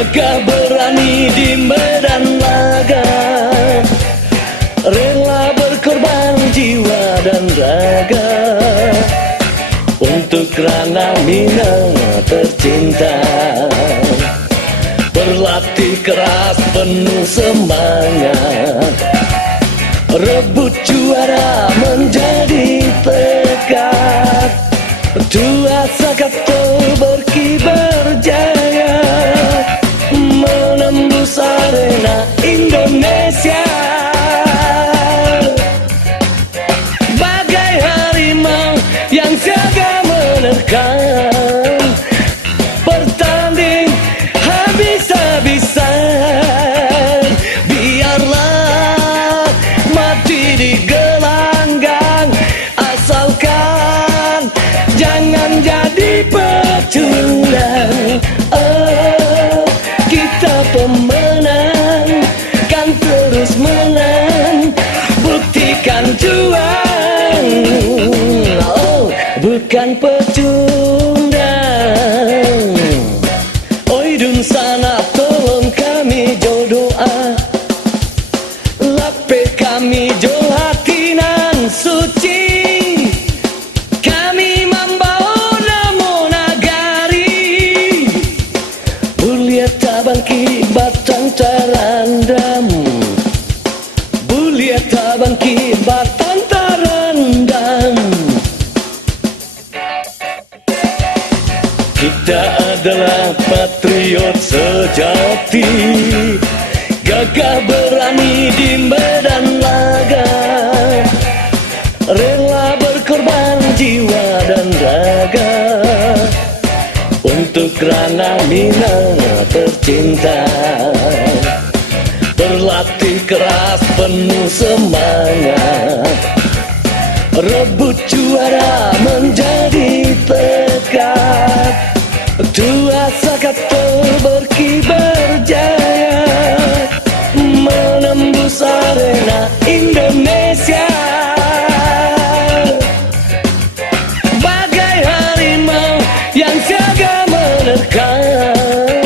gagah berani di medan laga, rela berkorban jiwa dan raga untuk Rangga Minang tercinta. Berlatih keras penuh semangat, rebut juara menjadi tekad. Tua Sakato berkibar jaya, menembus arena Indonesia. Bagai harimau yang siaga menerkam, bertanding habis-habisan. Biarlah mati di gelanggang, asalkan jangan jadi pecundang. Oh, kita pemenang, kan terus menang, buktikan juang. Oh, bukan pecundang. Oi dun sana tolong kami jo doa, lape kami jo hati nan suci. Kami membawa namo nagari, Bulia Tabangki Batang Tarandam, Bulia Tabangki Batang Tarandam. Kita adalah patriot sejati, gagah berani di medan laga, rela berkorban jiwa dan raga untuk Rangga Minang tercinta. Berlatih keras penuh semangat, rebut juara menjadi tekad. Tua Sakato berkibar jaya, menembus arena Indonesia. Bagai harimau yang siaga menerkam,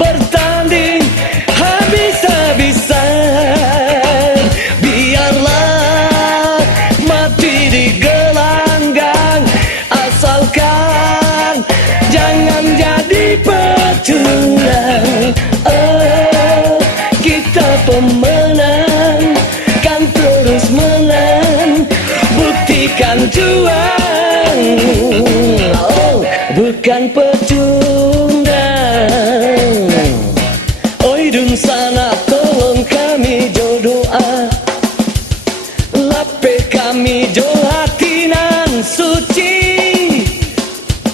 bertanding habis-habisan. Biarlah mati di gelanggang, asalkan jangan jadi pecundang. Oh, kita pemenang, kan terus menang, buktikan juang. Oh, bukan pecundang. Oi dun sana tolong kami jo doa, lape kami jo hati nan suci.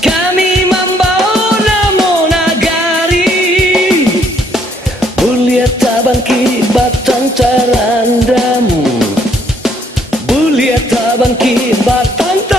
Kami membawa namo nagari, Bulia Tabangki Batang Tarandam, Bulia Tabangki Batang Tarandam.